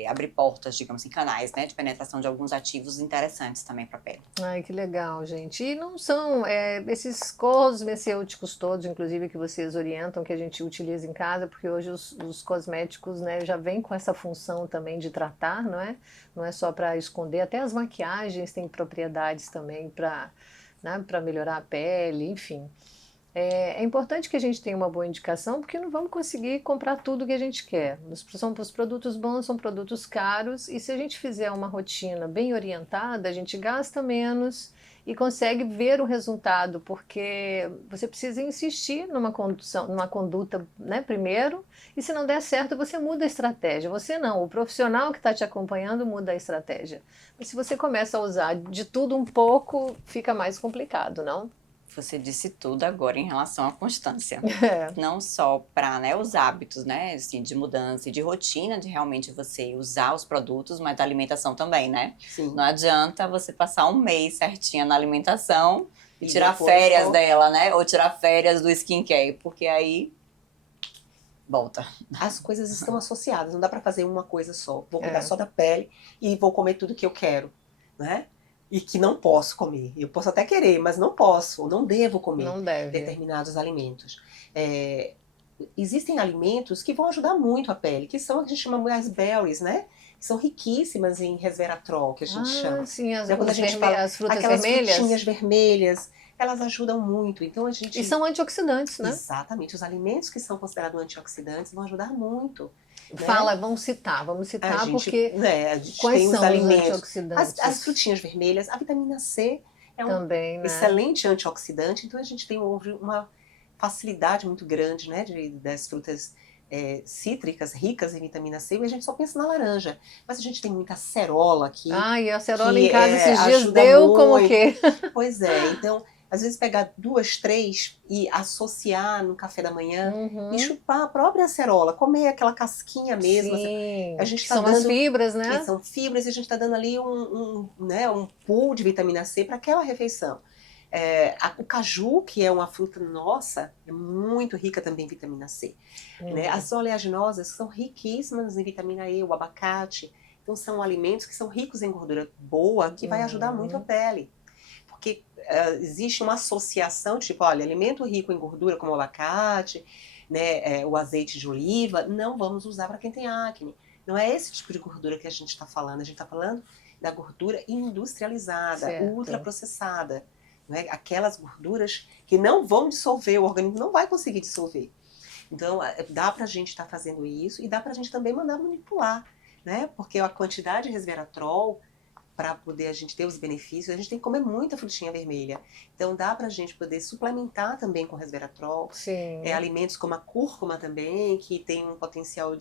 abrir portas, digamos assim, canais, né, de penetração de alguns ativos interessantes também para a pele. Ai, que legal, gente. E não são esses cosmecêuticos todos, inclusive, que vocês orientam, que a gente utiliza em casa, porque hoje os cosméticos, né, já vêm com essa função também de tratar, não é? Não é só para esconder, até as maquiagens têm propriedades também para melhorar a pele, enfim. É importante que a gente tenha uma boa indicação, porque não vamos conseguir comprar tudo que a gente quer. Os produtos bons são produtos caros, e se a gente fizer uma rotina bem orientada, a gente gasta menos e consegue ver o resultado, porque você precisa insistir numa conduta, né, primeiro, e se não der certo, você muda a estratégia. Você não, o profissional que está te acompanhando muda a estratégia. Mas se você começa a usar de tudo um pouco, fica mais complicado, não? Você disse tudo agora em relação à constância. Não só para, né, os hábitos, né, assim, de mudança e de rotina, de realmente você usar os produtos, mas da alimentação também, né? Sim. Não adianta você passar um mês certinha na alimentação e tirar depois, férias dela, né? Ou tirar férias do skincare, porque aí volta. As coisas estão associadas, não dá para fazer uma coisa só. Vou cuidar só da pele e vou comer tudo que eu quero, né? E que não posso comer. Eu posso até querer, mas não posso, ou não devo comer determinados alimentos. Existem alimentos que vão ajudar muito a pele, que são o que a gente chama as berries, né? Que são riquíssimas em resveratrol, que a gente chama. Sim, quando a gente fala, as frutas aquelas vermelhas. frutinhas vermelhas, elas ajudam muito. Então a gente... E são antioxidantes, né? Exatamente. Os alimentos que são considerados antioxidantes vão ajudar muito. Fala, Né? vamos citar, gente, porque a gente quais tem os são os alimentos, antioxidantes? as frutinhas vermelhas, a vitamina C é um Também, né? excelente antioxidante, então a gente tem uma facilidade muito grande, né, das frutas cítricas ricas em vitamina C, e a gente só pensa na laranja, mas a gente tem muita acerola aqui. E a acerola em casa esses dias ajuda deu muito. como o quê? Pois é, então às vezes pegar 2, 3 e associar no café da manhã e chupar a própria acerola, comer aquela casquinha mesmo. Sim, a gente que tá são dando, as fibras, né? São fibras e a gente está dando ali um pool de vitamina C para aquela refeição. O caju, que é uma fruta nossa, é muito rica também em vitamina C. Né? As oleaginosas são riquíssimas em vitamina E, o abacate. Então são alimentos que são ricos em gordura boa, que vai ajudar muito a pele. Porque existe uma associação, tipo, olha, alimento rico em gordura como o abacate, né, o azeite de oliva, não vamos usar para quem tem acne. Não é esse tipo de gordura que a gente está falando. A gente está falando da gordura industrializada, ultraprocessada. Né? Aquelas gorduras que não vão dissolver, o organismo não vai conseguir dissolver. Então, dá para a gente estar fazendo isso e dá para a gente também mandar manipular. Né? Porque a quantidade de resveratrol, para poder a gente ter os benefícios, a gente tem que comer muita frutinha vermelha. Então dá para a gente poder suplementar também com resveratrol. Sim. Alimentos como a cúrcuma também, que tem um potencial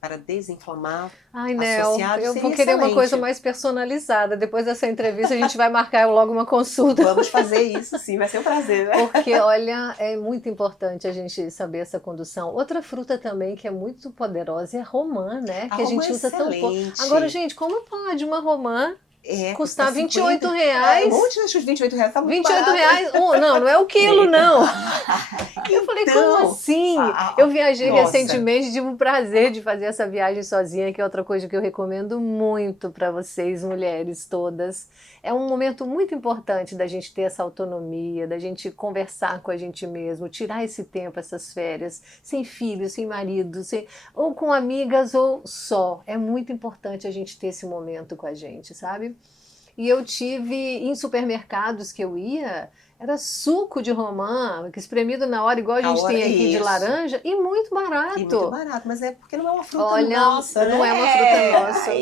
para desinflamar. Ai, Nel, eu vou querer uma coisa mais personalizada. Depois dessa entrevista a gente vai marcar logo uma consulta. Vamos fazer isso sim, vai ser um prazer, né? Porque, olha, é muito importante a gente saber essa condução. Outra fruta também que é muito poderosa é a romã, né? Que a gente usa tão pouco. Agora, gente, como pode uma romã custar R$28? Um monte de R$28 tá muito barato. R$28? Não é o quilo, não. Eu falei, como assim? Eu viajei recentemente, tive o prazer de fazer essa viagem sozinha, que é outra coisa que eu recomendo muito para vocês, mulheres todas. É um momento muito importante da gente ter essa autonomia, da gente conversar com a gente mesmo, tirar esse tempo, essas férias, sem filhos, sem marido, ou com amigas ou só. É muito importante a gente ter esse momento com a gente, sabe? E eu tive em supermercados que eu ia, era suco de romã, espremido na hora, igual a gente tem aqui de laranja, e muito barato. E muito barato, mas é porque não é uma fruta nossa, não é uma fruta nossa.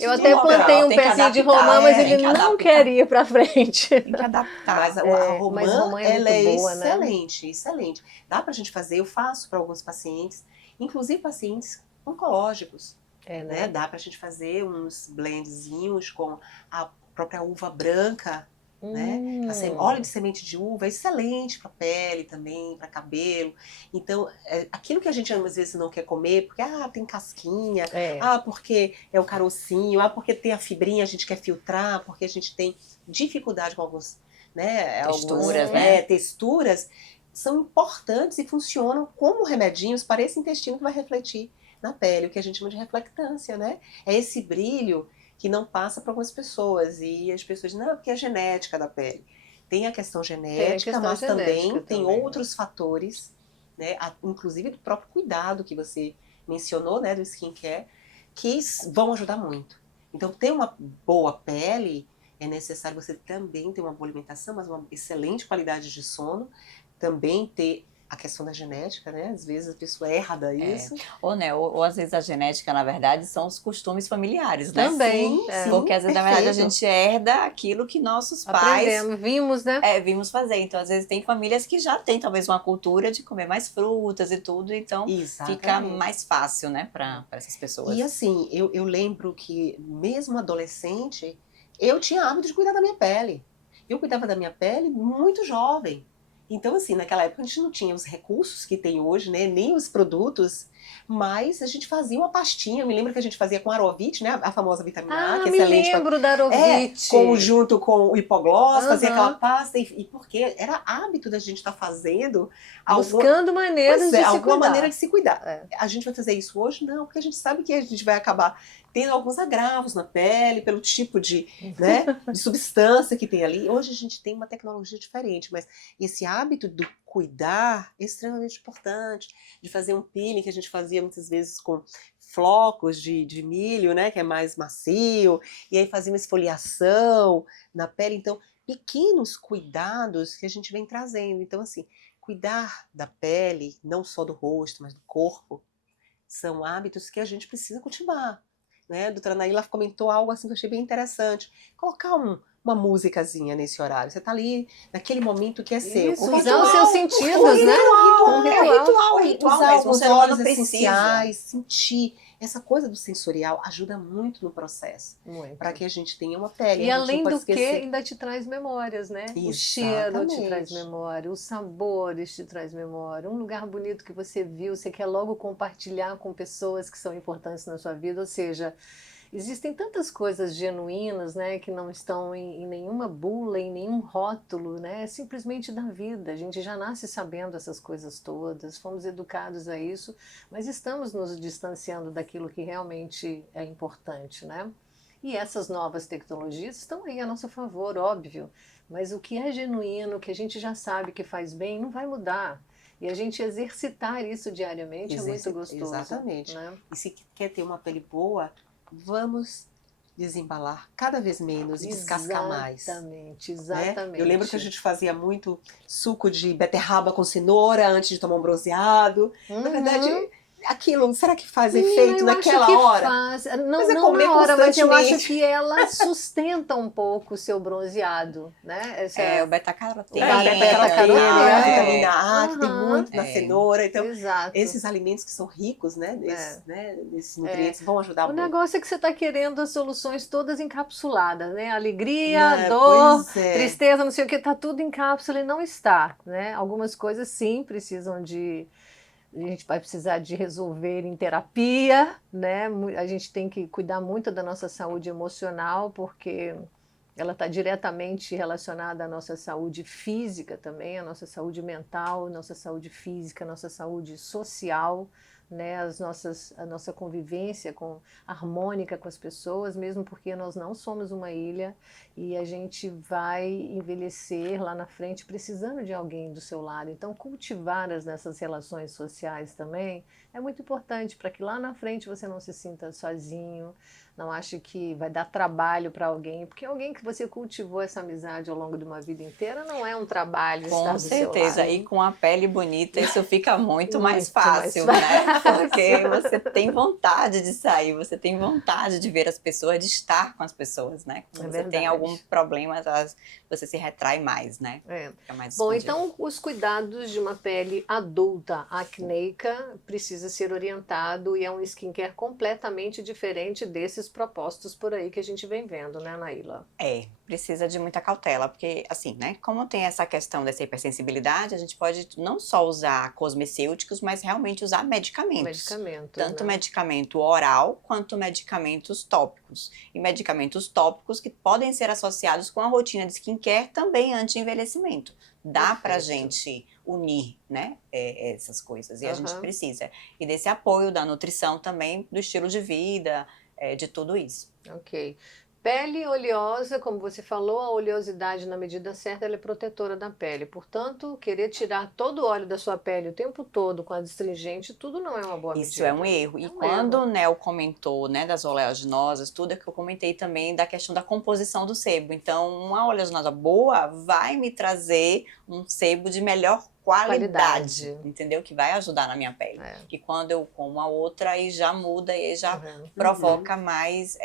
Eu até plantei um pezinho de romã, mas ele não quer ir pra frente. Tem que adaptar. Mas a romã, ela é muito boa, excelente, né? excelente. Dá pra gente fazer, eu faço para alguns pacientes, inclusive pacientes oncológicos. Né? Dá pra gente fazer uns blendzinhos com a própria uva branca, né? Óleo de semente de uva é excelente para pele também, para cabelo. Então, aquilo que a gente às vezes não quer comer, porque tem casquinha, porque é o carocinho, porque tem a fibrinha, a gente quer filtrar, porque a gente tem dificuldade com alguns, né? Texturas, texturas, são importantes e funcionam como remedinhos para esse intestino que vai refletir na pele, o que a gente chama de reflectância, né? É esse brilho que não passa para algumas pessoas, e as pessoas dizem, não, porque é genética da pele. Tem a questão genética, mas também tem outros fatores, né? Inclusive do próprio cuidado que você mencionou, né, do skincare, que vão ajudar muito. Então, ter uma boa pele, é necessário você também ter uma boa alimentação, mas uma excelente qualidade de sono, também ter a questão da genética, né? Às vezes a pessoa herda isso. Ou às vezes a genética, na verdade, são os costumes familiares, né? Também. Sim, porque às vezes, na verdade, a gente herda aquilo que nossos pais... Vimos, né? Vimos fazer. Então, às vezes, tem famílias que já têm, talvez, uma cultura de comer mais frutas e tudo, então fica mais fácil, né, para essas pessoas. E assim, eu lembro que, mesmo adolescente, eu tinha hábito de cuidar da minha pele. Eu cuidava da minha pele muito jovem. Então, assim, naquela época a gente não tinha os recursos que tem hoje, né? Nem os produtos, mas a gente fazia uma pastinha. Eu me lembro que a gente fazia com Arovit, né? A famosa vitamina A, que é excelente. Me lembro da Arovit. Junto com o hipoglós, fazia aquela pasta. E porque era hábito da gente estar fazendo. Buscando maneiras de se cuidar. Alguma maneira de se cuidar. A gente vai fazer isso hoje? Não, porque a gente sabe que a gente vai acabar tendo alguns agravos na pele, pelo tipo de substância que tem ali. Hoje a gente tem uma tecnologia diferente, mas esse hábito do cuidar é extremamente importante, de fazer um peeling que a gente fazia muitas vezes com flocos de milho, né, que é mais macio, e aí fazia uma esfoliação na pele. Então, pequenos cuidados que a gente vem trazendo. Então, assim, cuidar da pele, não só do rosto, mas do corpo, são hábitos que a gente precisa cultivar, né? A doutora Naila comentou algo assim que eu achei bem interessante. Colocar uma músicazinha nesse horário. Você tá ali naquele momento que é seu. Isso, usar os seus sentidos, né? Um ritual usar mesmo. O alguns ser humano óleos precisa. essenciais, sentir. Essa coisa do sensorial ajuda muito no processo. Muito. Para que a gente tenha uma pele. E a gente além não pode do que, esquecer. ainda te traz memórias, né? O cheiro te traz Exatamente. memória, os sabores te traz memória, um lugar bonito que você viu, você quer logo compartilhar com pessoas que são importantes na sua vida, ou seja, existem tantas coisas genuínas, né, que não estão em nenhuma bula, em nenhum rótulo, né, é simplesmente da vida. A gente já nasce sabendo essas coisas todas, fomos educados a isso, mas estamos nos distanciando daquilo que realmente é importante, né? E essas novas tecnologias estão aí a nosso favor, óbvio, mas o que é genuíno, o que a gente já sabe que faz bem, não vai mudar. E a gente exercitar isso diariamente é muito gostoso. Exatamente. Né? E se quer ter uma pele boa, vamos desembalar cada vez menos e descascar mais. Exatamente, Né? exatamente. Eu lembro que a gente fazia muito suco de beterraba com cenoura antes de tomar um bronzeado. Na verdade, aquilo, será que faz efeito naquela hora? Faz. Não, Mas é não comer na hora, mas eu acho constantemente. que ela sustenta um pouco o seu bronzeado, né? O beta-caroteno. O beta-caroteno, a vitamina A, que tem Aham. muito na cenoura. Então, Exato. esses alimentos que são ricos, né, nesses nutrientes, vão ajudar O muito. negócio é que você está querendo as soluções todas encapsuladas, né? Alegria, Né, dor, pois é. tristeza, não sei o que, está tudo em cápsula e não está, né? Algumas coisas sim precisam a gente vai precisar de resolver em terapia, né? A gente tem que cuidar muito da nossa saúde emocional, porque ela está diretamente relacionada à nossa saúde física também, à nossa saúde mental, nossa saúde física, nossa saúde social, né? A nossa convivência harmônica com as pessoas, mesmo porque nós não somos uma ilha e a gente vai envelhecer lá na frente precisando de alguém do seu lado. Então, cultivar nessas relações sociais também é muito importante para que lá na frente você não se sinta sozinho, não ache que vai dar trabalho para alguém, porque alguém que você cultivou essa amizade ao longo de uma vida inteira não é um trabalho estar do seu lado. Com certeza, e com a pele bonita isso fica muito mais fácil, né? Porque você tem vontade de sair, você tem vontade de ver as pessoas, de estar com as pessoas, né? Quando você tem algum problema, você se retrai mais, né? Fica mais Bom, escondido. então os cuidados de uma pele adulta acneica precisa ser orientado e é um skincare completamente diferente desses propostos por aí que a gente vem vendo, né, Naila? Precisa de muita cautela, porque assim, né, como tem essa questão dessa hipersensibilidade, a gente pode não só usar cosmecêuticos, mas realmente usar medicamentos. Tanto né? Medicamento oral, quanto medicamentos tópicos. E medicamentos tópicos que podem ser associados com a rotina de skincare também anti-envelhecimento. Dá pra gente unir, né, essas coisas, e a gente precisa. E desse apoio da nutrição também, do estilo de vida, de tudo isso. Ok. Pele oleosa, como você falou, a oleosidade na medida certa ela é protetora da pele. Portanto, querer tirar todo o óleo da sua pele o tempo todo com a astringente, tudo não é uma boa medida. Isso é um erro. E quando o Nel comentou, né, das oleaginosas, tudo é que eu comentei também da questão da composição do sebo. Então, uma oleaginosa boa vai me trazer um sebo de melhor qualidade, entendeu? Que vai ajudar na minha pele. E quando eu como a outra, aí já muda e aí já provoca mais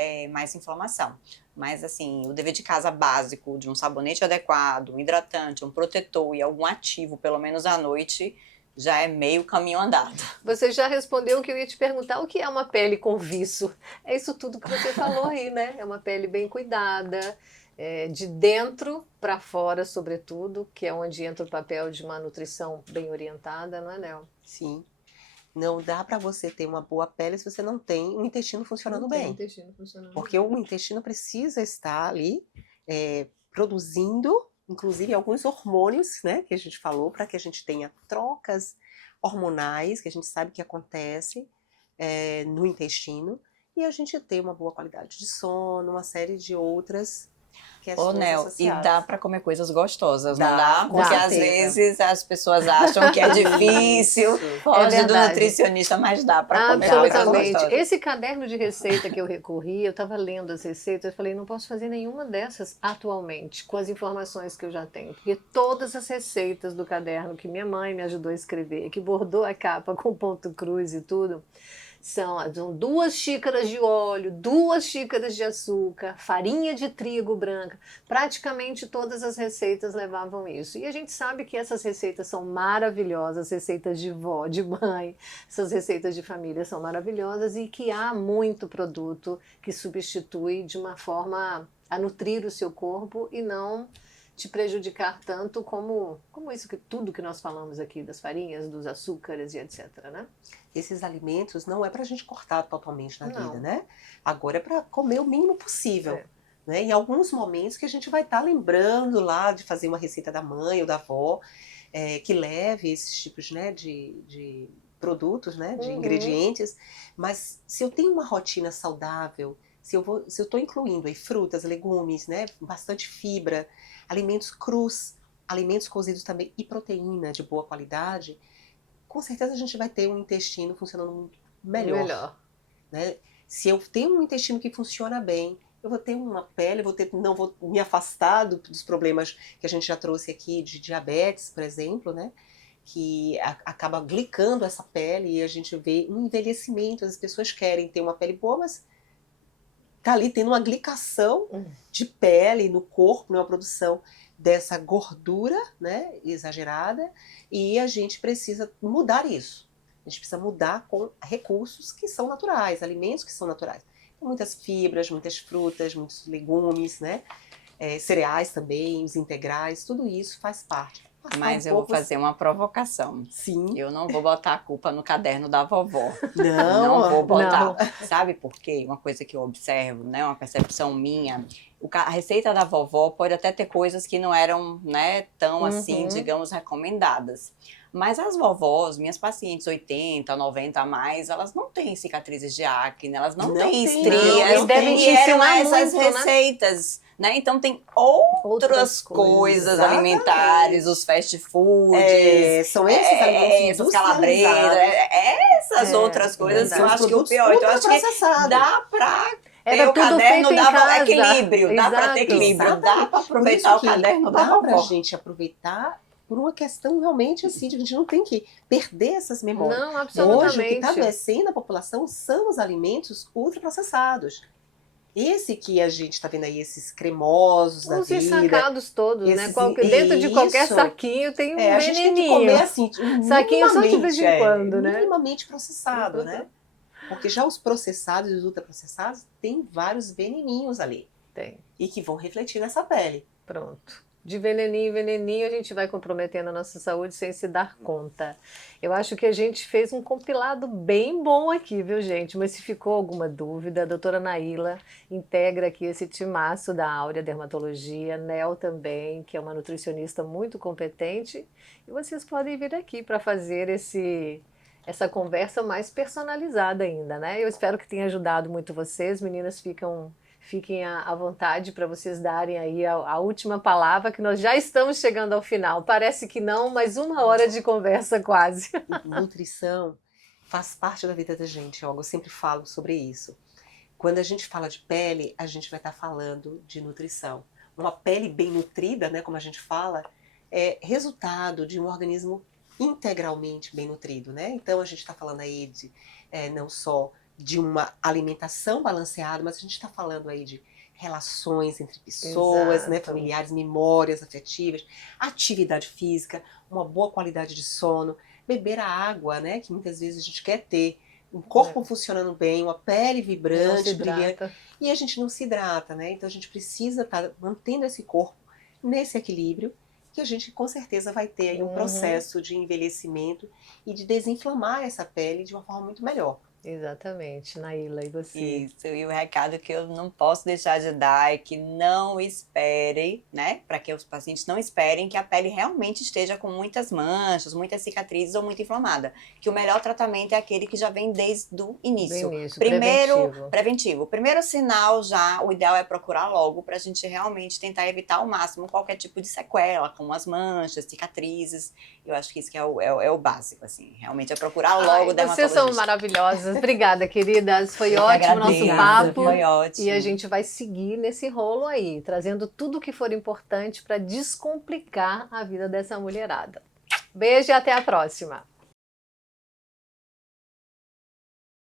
inflamação. Mas assim, o dever de casa básico de um sabonete adequado, um hidratante, um protetor e algum ativo, pelo menos à noite, já é meio caminho andado. Você já respondeu o que eu ia te perguntar, o que é uma pele com viço? É isso tudo que você falou aí, né? É uma pele bem cuidada, de dentro para fora, sobretudo, que é onde entra o papel de uma nutrição bem orientada, não é, Nel? Sim. Não dá para você ter uma boa pele se você não tem o intestino funcionando bem. Porque o intestino precisa estar ali produzindo, inclusive, alguns hormônios, né, que a gente falou, para que a gente tenha trocas hormonais, que a gente sabe que acontece no intestino, e a gente ter uma boa qualidade de sono, uma série de outras Ô, Nel, e dá para comer coisas gostosas, não Dá, dá? Porque às vezes as pessoas acham que é difícil, foge do nutricionista, mas dá para comer coisas Absolutamente. gostosas. Esse caderno de receita que eu recorri, eu estava lendo as receitas, eu falei, não posso fazer nenhuma dessas atualmente, com as informações que eu já tenho, porque todas as receitas do caderno que minha mãe me ajudou a escrever, que bordou a capa com ponto cruz e tudo, são 2 xícaras de óleo, 2 xícaras de açúcar, farinha de trigo branca. Praticamente todas as receitas levavam isso. E a gente sabe que essas receitas são maravilhosas, receitas de vó, de mãe, essas receitas de família são maravilhosas e que há muito produto que substitui de uma forma a nutrir o seu corpo e não te prejudicar tanto como isso que tudo que nós falamos aqui das farinhas, dos açúcares e etc, né? Esses alimentos não é para a gente cortar totalmente na vida, né? Agora é para comer o mínimo possível. Né? Em alguns momentos que a gente vai estar lembrando lá de fazer uma receita da mãe ou da avó, que leve esses tipos, né, de produtos, né, de ingredientes. Mas se eu tenho uma rotina saudável, se eu estou incluindo aí frutas, legumes, né, bastante fibra, alimentos crus, alimentos cozidos também e proteína de boa qualidade, com certeza a gente vai ter um intestino funcionando melhor. Né? Se eu tenho um intestino que funciona bem, eu vou ter uma pele, não vou me afastar dos problemas que a gente já trouxe aqui, de diabetes, por exemplo, né? Que acaba glicando essa pele e a gente vê um envelhecimento. As pessoas querem ter uma pele boa, mas tá ali tendo uma glicação de pele no corpo, uma produção dessa gordura, né, exagerada, e a gente precisa mudar isso. A gente precisa mudar com recursos que são naturais, alimentos que são naturais. Tem muitas fibras, muitas frutas, muitos legumes, né, cereais também, os integrais, tudo isso faz parte. Mas eu vou fazer uma provocação. Sim. Eu não vou botar a culpa no caderno da vovó. Não, não vou botar. Não. Sabe por quê? Uma coisa que eu observo, né, uma percepção minha, a receita da vovó pode até ter coisas que não eram, né, tão assim, digamos, recomendadas. Mas as vovós, minhas pacientes 80, 90 a mais, elas não têm cicatrizes de acne, elas não têm estrias, e eram essas muito, receitas. Né? Então tem outras coisas alimentares, os fast foods, são esses alimentos essas calabresas, essas outras coisas que eu acho que o pior. Então eu acho que dá pra ter o caderno da equilíbrio, dá pra ter equilíbrio, dá pra aproveitar o caderno da vovó. Dá pra gente aproveitar por uma questão realmente assim, de que a gente não tem que perder essas memórias. Não, absolutamente. Hoje o que está adoecendo a população são os alimentos ultraprocessados. Esse que a gente está vendo aí, esses cremosos da vida. Os sacados todos, né? Dentro de qualquer saquinho tem um veneninho. A gente tem que comer assim, saquinho só de vez em quando, né? Minimamente processado, né? Porque já os processados e os ultraprocessados têm vários veneninhos ali. Tem. E que vão refletir nessa pele. Pronto. De veneninho em veneninho, a gente vai comprometendo a nossa saúde sem se dar conta. Eu acho que a gente fez um compilado bem bom aqui, viu, gente? Mas se ficou alguma dúvida, a doutora Naila integra aqui esse timaço da Áurea Dermatologia, Nel também, que é uma nutricionista muito competente, e vocês podem vir aqui para fazer essa conversa mais personalizada ainda, né? Eu espero que tenha ajudado muito vocês, meninas, fiquem à vontade para vocês darem aí a última palavra, que nós já estamos chegando ao final. Parece que não, mas 1 hora de conversa quase. Nutrição faz parte da vida da gente, eu sempre falo sobre isso. Quando a gente fala de pele, a gente vai estar falando de nutrição. Uma pele bem nutrida, né, como a gente fala, é resultado de um organismo integralmente bem nutrido, né? Então a gente está falando aí de não só de uma alimentação balanceada, mas a gente está falando aí de relações entre pessoas, né, familiares, memórias afetivas, atividade física, uma boa qualidade de sono, beber a água, né, que muitas vezes a gente quer ter, um corpo funcionando bem, uma pele vibrante, brilhante, e a gente não se hidrata, né? Então a gente precisa estar mantendo esse corpo nesse equilíbrio, que a gente com certeza vai ter aí um processo de envelhecimento e de desinflamar essa pele de uma forma muito melhor. Exatamente, Naila, e você? Isso, e o recado que eu não posso deixar de dar é que não esperem, né, para que os pacientes não esperem que a pele realmente esteja com muitas manchas, muitas cicatrizes ou muito inflamada. Que o melhor tratamento é aquele que já vem desde o início. Preventivo. Primeiro sinal já, o ideal é procurar logo para a gente realmente tentar evitar ao máximo qualquer tipo de sequela, como as manchas, cicatrizes. Eu acho que isso que é o básico, assim, realmente é procurar logo o dermatologista. Vocês são maravilhosas. Obrigada, queridas. Foi ótimo o nosso papo. Foi ótimo. E a gente vai seguir nesse rolo aí, trazendo tudo que for importante para descomplicar a vida dessa mulherada. Beijo e até a próxima.